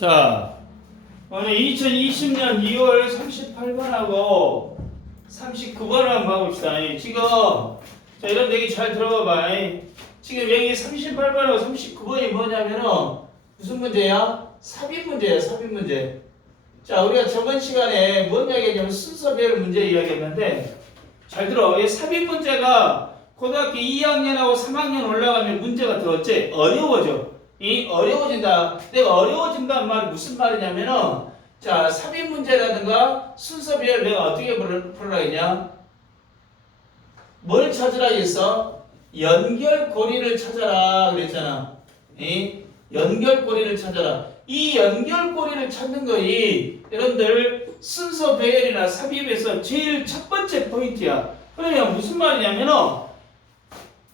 자, 오늘 2020년 2월 38번하고 39번을 한번 봐봅시다. 지금, 자, 이런 얘기 잘 들어봐봐. 지금 여기 38번하고 39번이 뭐냐면은, 무슨 문제야? 삽입 문제야, 삽입 문제. 자, 우리가 저번 시간에 뭔 이야기했냐면 순서별 문제 이야기했는데, 잘 들어. 이 삽입 문제가 고등학교 2학년하고 3학년 올라가면 문제가 더 어째? 어려워져. 이 어려워진다. 내가 어려워진다는 말이 무슨 말이냐면은 자 삽입 문제라든가 순서별 내가 어떻게 풀- 풀으라 했냐? 뭘 찾으라 했어? 연결고리를 찾아라 그랬잖아. 이 연결고리를 찾아라. 이 연결고리를 찾는 거이 여러분들 순서 배열이나 삽입에서 제일 첫 번째 포인트야. 그러면 무슨 말이냐면은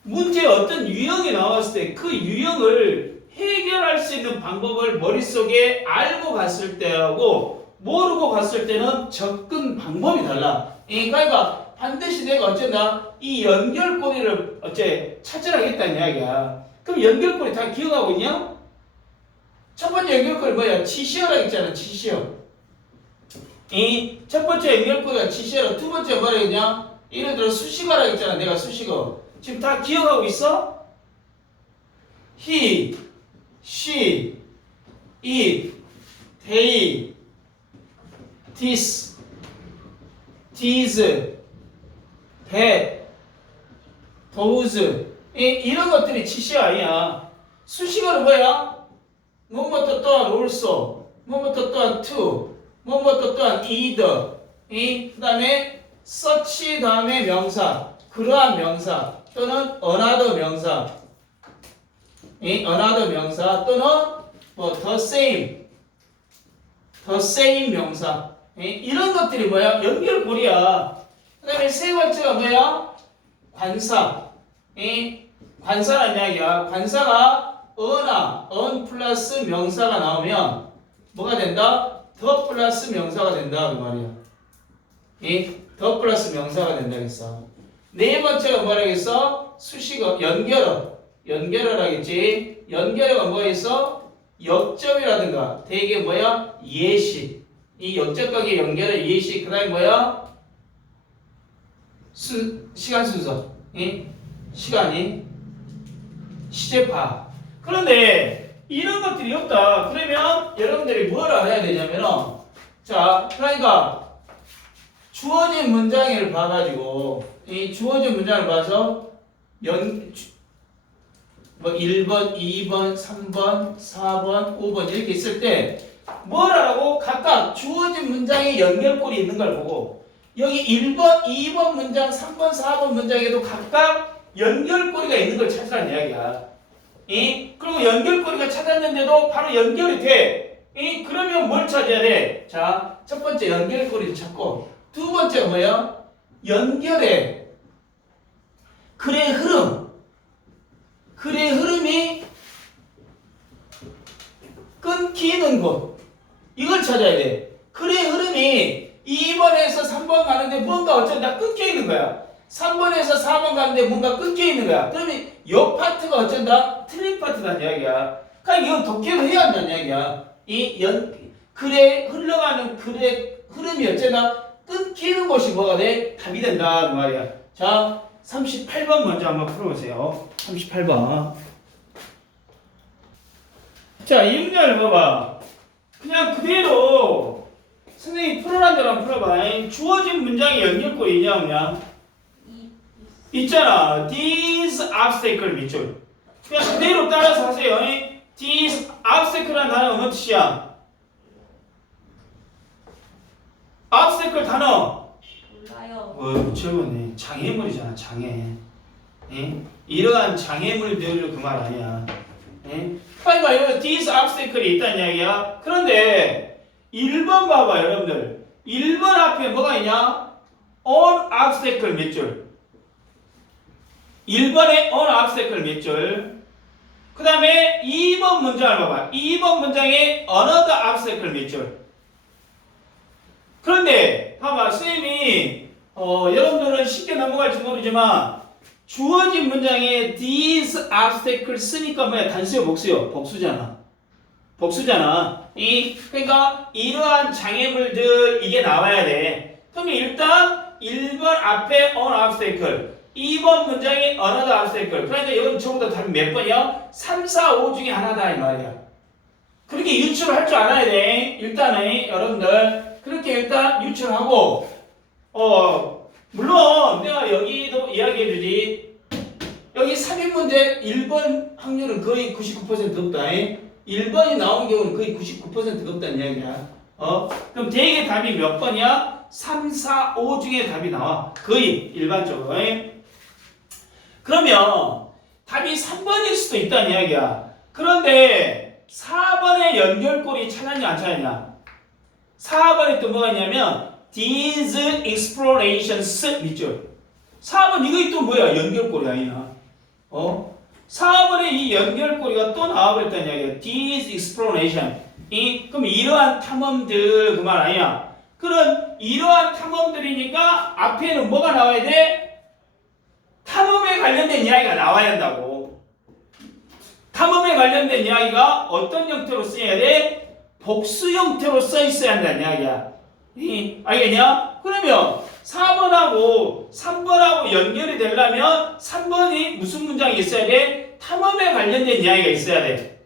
문제 어떤 유형이 나왔을 때 그 유형을 해결할 수 있는 방법을 머릿속에 알고 갔을 때하고 모르고 갔을 때는 접근 방법이 달라. 이 그러니까 반드시 내가 어쩐다 이 연결고리를 어째 찾으라겠다는 이야기야. 그럼 연결고리 다 기억하고 있냐? 첫 번째 연결고리 뭐야? 치시어라 했잖아. 치시어. 이 첫 번째 연결고리가 치시어라. 두 번째 뭐라 했냐? 예를 들어 수식어라 했잖아. 내가 수식어. 지금 다 기억하고 있어? he, she, it, they, this, these, that, those 이, 이런 것들이 치시 아니야. 수식어는 뭐야? 뭐뭐또 또한 also, 뭐뭐또 또한 to, 뭐뭐또 또한 either, 이 그 다음에 such 다음에 명사, 그러한 명사 또는 another 명사, 이 another 명사 또는 뭐 the same, the same 명사 이, 이런 것들이 뭐야? 연결고리야. 그 다음에 세 번째가 뭐야? 관사. 이 관사란 이야기야. 관사가 어나 언 플러스 명사가 나오면 뭐가 된다? 더 플러스 명사가 된다 그 말이야. 이더 플러스 명사가 된다 했어. 네 번째가 뭐라겠어? 수식어 연결어. 연결어라 하겠지. 연결어가 뭐겠어? 역접이라든가 대개 뭐야? 예시. 이 역접각의 연결어 예시. 그 다음에 뭐야? 수, 시간 순서. 이 시간이 시제파. 그런데 이런 것들이 없다. 그러면 여러분들이 뭘 알아야 되냐면은 자, 그러니까 주어진 문장을 봐가지고 이 주어진 문장을 봐서 연, 주- 뭐 1번, 2번, 3번, 4번, 5번 이렇게 있을 때뭘 하라고 각각 주어진 문장에 연결골이 있는 걸 보고 여기 1번, 2번 문장, 3번, 4번 문장에도 각각 연결고리가 있는 걸 찾으라는 이야기야. 이 그리고 연결고리가 찾았는데도 바로 연결이 돼. 이 그러면 뭘 찾아야 돼? 자, 첫 번째 연결고리를 찾고 두 번째가 뭐야? 연결의 글의 흐름. 글의 흐름이 끊기는 곳. 이걸 찾아야 돼. 글의 흐름이 2번에서 3번 가는데 뭔가 어쩐다 끊겨 있는 거야. 3번에서 4번 가는데 뭔가 끊겨 있는 거야. 그러면 요 파트가 어쩐다? 틀린 파트란 이야기야. 그러니까 이건 독해를 해야 한다는 이야기야. 이 연, 글에 흘러가는 글의 흐름이 어쩌나 끊기는 곳이 뭐가 돼? 답이 된다. 그 말이야. 자, 38번 먼저 한번 풀어보세요. 38번. 자, 이 문제를 봐봐. 그냥 그대로 선생님이 풀어란 대로 풀어봐. 주어진 문장에 연결골이 있냐 없냐? 있잖아. These obstacle 밑줄. 그냥 그대로 따라서 하세요. 이 These obstacle란 단어가 뭔 뜻이야? obstacle 단어. 몰라요. 어, 저거네. 장애물이잖아. 장애. 예? 이러한 장애물들 그 말 아니야. 예? 그러니까 이거 these obstacle이 있다는 이야기야. 그런데 1번 봐봐 여러분들. 1번 앞에 뭐가 있냐? on obstacle 몇 줄? 1번에 on obstacle 몇 줄? 그 다음에 2번 문장을 봐봐. 2번 문장에 another obstacle 몇 줄? 그런데 봐봐 선생님이 어, 여러분들은 쉽게 넘어갈지 모르지만 주어진 문장에 these obstacles 쓰니까 뭐야 단수요 복수요 복수잖아 복수잖아. 이 그러니까 이러한 장애물들 이게 나와야 돼. 그러면 일단 1번 앞에 on obstacle, 2번 문장이 another obstacle. 그러니까 이건 전부 다 답이 몇 번이야? 3, 4, 5 중에 하나다 이 말이야. 그렇게 유추를 할줄 알아야 돼. 일단은 여러분들 그렇게 일단 유추하고 어 물론 내가 여기도 이야기해 주지. 여기 3인 문제 1번 확률은 거의 99% 없다. 1번이 나온 경우는 거의 99% 없다는 이야기야. 어? 그럼 대개 답이 몇 번이야? 3, 4, 5 중에 답이 나와. 거의 일반적으로. 그러면 답이 3번일 수도 있다는 이야기야. 그런데 4번의 연결고리 찾았냐 안 찾았냐? 4번에 또 뭐가 있냐면 these explorations 있죠. 4번 이거 또 뭐야? 연결고리 아니야. 어? 4번에 이 연결고리가 또 나와버렸다는 이야기야. These exploration. 이, 그럼 이러한 탐험들 그 말 아니야. 그런 이러한 탐험들이니까 앞에는 뭐가 나와야 돼? 탐험에 관련된 이야기가 나와야 한다고. 탐험에 관련된 이야기가 어떤 형태로 쓰여야 돼? 복수 형태로 써 있어야 한다는 이야기야. 이, 알겠냐? 그러면 4번하고 3번하고 연결이 되려면 3번이 무슨 문장이 있어야 돼? 탐험에 관련된 이야기가 있어야 돼.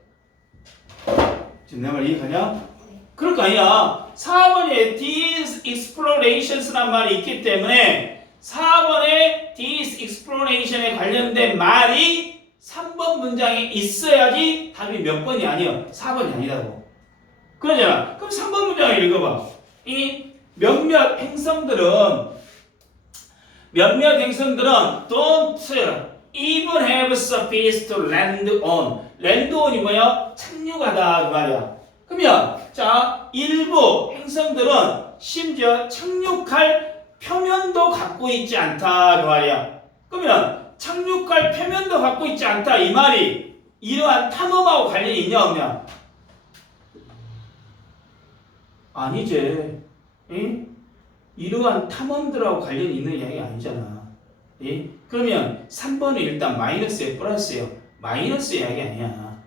지금 내 말 이해가냐? 그럴 거 아니야. 4번에 these explorations란 말이 있기 때문에 4번에 these exploration에 관련된 말이 3번 문장에 있어야지 답이 몇 번이 아니야. 4번이 아니라고. 그러잖아. 그럼 3번 문장을 읽어봐. 이 몇몇 행성들은 몇몇 행성들은 don't even have space to land on. land on이 뭐야? 착륙하다 그 말이야. 그러면 자 일부 행성들은 심지어 착륙할 표면도 갖고 있지 않다 그 말이야. 그러면 착륙할 표면도 갖고 있지 않다 이 말이 이러한 탐험하고 관련이 있냐 없냐? 아니지. 응? 이러한 탐험들하고 관련이 있는 이야기 아니잖아. 예? 그러면 3번은 일단 마이너스에 플러스예요. 마이너스 이야기 아니야.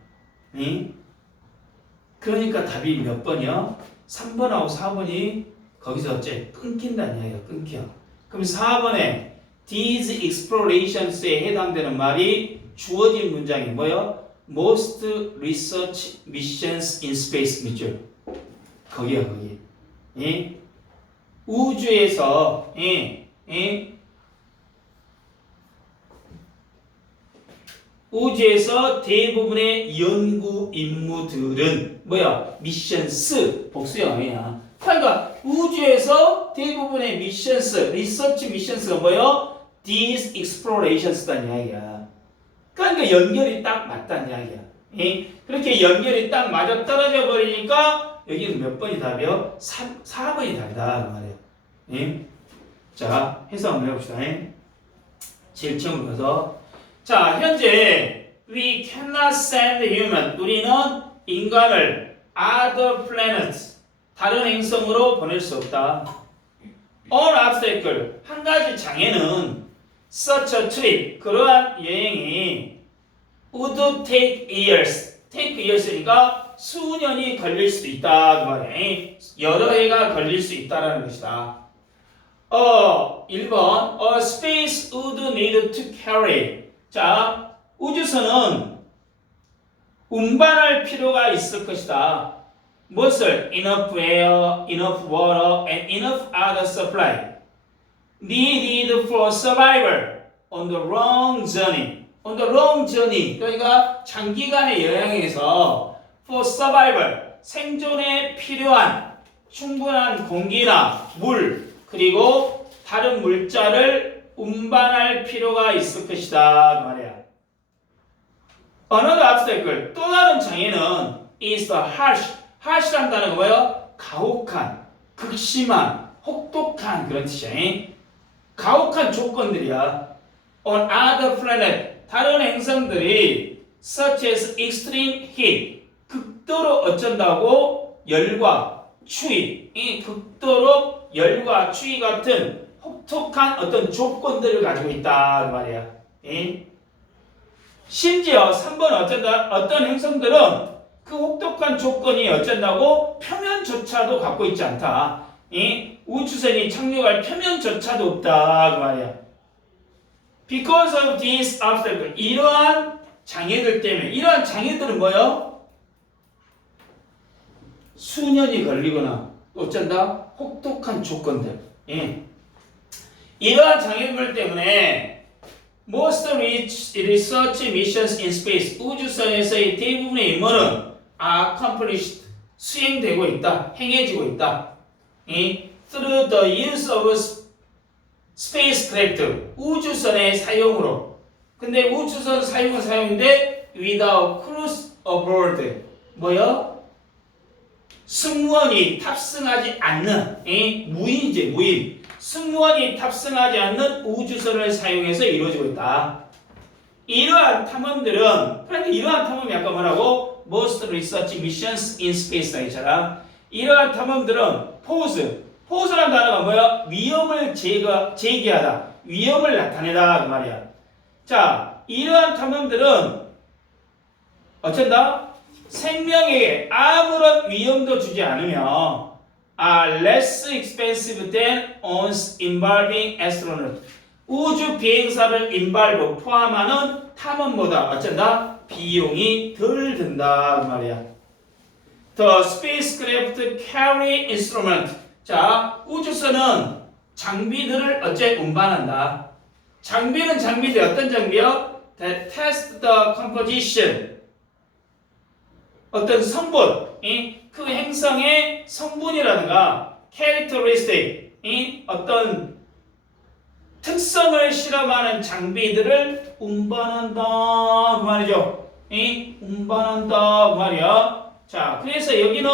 예? 그러니까 답이 몇 번이요? 3번하고 4번이 거기서 어째 끊긴다는 이야기가 끊겨. 그럼 4번에 these explorations에 해당되는 말이 주어진 문장이 뭐요? most research missions in space 밑줄. 거기야 거기. 예? 우주에서 예, 예, 우주에서 대부분의 연구 임무들은 뭐야? 미션스 복수형이야. 그러니까 우주에서 대부분의 미션스, 리서치 미션스가 뭐요? These explorations란 이야기야. 그러니까 연결이 딱 맞다는 이야기야. 예? 그렇게 연결이 딱 맞아 떨어져 버리니까 여기는 몇 번이 답이요? 3, 4번이 답이다 그 말이에요. 예? 자, 해석 한번 해봅시다. 예? 제일 처음으로 가서 자, 현재 we cannot send human 우리는 인간을 other planets 다른 행성으로 보낼 수 없다. All obstacle 한 가지 장애는 such a trip 그러한 여행이 would take years take years니까 수년이 걸릴 수도 있다 그 말이야. 여러 해가 걸릴 수 있다라는 것이다. 어, 1번 A space would need to carry 자, 우주선은 운반할 필요가 있을 것이다. 무엇을? Enough air, enough water, and enough other supply. Needed for survival on the long journey. On the long journey. 그러니까 장기간의 여행에서 for survival. 생존에 필요한 충분한 공기나 물, 그리고 다른 물자를 운반할 필요가 있을 것이다 그 말이야. Another obstacle 또 다른 장애는 is the harsh. harsh란 단어가 뭐예요? 가혹한, 극심한, 혹독한 그런 뜻이야. 가혹한 조건들이야. On other planet 다른 행성들이 such as extreme heat 극도로 어쩐다고 열과 추위 이 극도로 열과 추위 같은 혹독한 어떤 조건들을 가지고 있다 그 말이야. 예? 심지어 3번 어쩐다 어떤 행성들은 그 혹독한 조건이 어쩐다고 표면조차도 갖고 있지 않다. 이 우주선이 착륙할 표면조차도 없다 그 말이야. Because of these obstacles 이러한 장애들 때문에 이러한 장애들은 뭐요? 수년이 걸리거나 어쩐다 혹독한 조건들. 예. 이러한 장애물 때문에 most research missions in space 우주선에서의 대부분의 임무는 accomplished 수행되고 있다, 행해지고 있다. 이 through the use of spacecraft 우주선의 사용으로. 근데 우주선 사용은 사용인데 without cruise aboard 뭐요? 승무원이 탑승하지 않는 이 무인이지 무인. 승무원이 탑승하지 않는 우주선을 사용해서 이루어지고 있다. 이러한 탐험들은 그런데 이러한 탐험이 아까 뭐라고? Most research missions in space다 있잖아. 이러한 탐험들은 pose, pose란 단어가 뭐야? 위험을 제거, 제기하다, 위험을 나타내다 그 말이야. 자, 이러한 탐험들은 어쩐다? 생명에게 아무런 위험도 주지 않으며 are less expensive than ons involving astronaut. 우주 비행사를 인발브 포함하는 탐험보다 어쩐다? 비용이 덜 든다 그 말이야. The spacecraft carry instrument. 자, 우주선은 장비들을 어째 운반한다. 장비는 장비들 어떤 장비요? That test the composition. 어떤 성분, 이, 그 행성의 성분이라든가 characteristic, 이, 어떤 특성을 실험하는 장비들을 운반한다 그 말이죠. 이 운반한다 그 말이야. 자, 그래서 여기는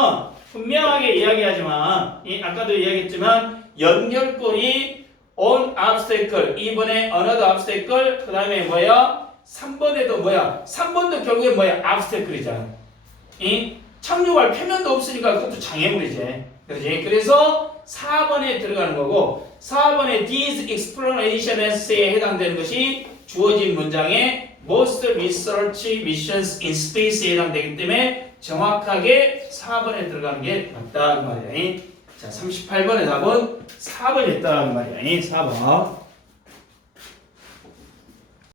분명하게 이야기하지만 이 아까도 이야기했지만 연결고리 on obstacle 2번에 another obstacle 그 다음에 뭐야? 3번에도 뭐야? 3번도 결국에 뭐야? obstacle이잖아. 이 착륙할 표면도 없으니까 그것도 장애물이지. 그렇지? 그래서 4번에 들어가는 거고 4번에 these exploration에 해당되는 것이 주어진 문장의 most research missions in space에 해당되기 때문에 정확하게 4번에 들어가는 게 맞다 그 말이야. 자, 38번의 답은 4번이었다 그 말이야. 4번.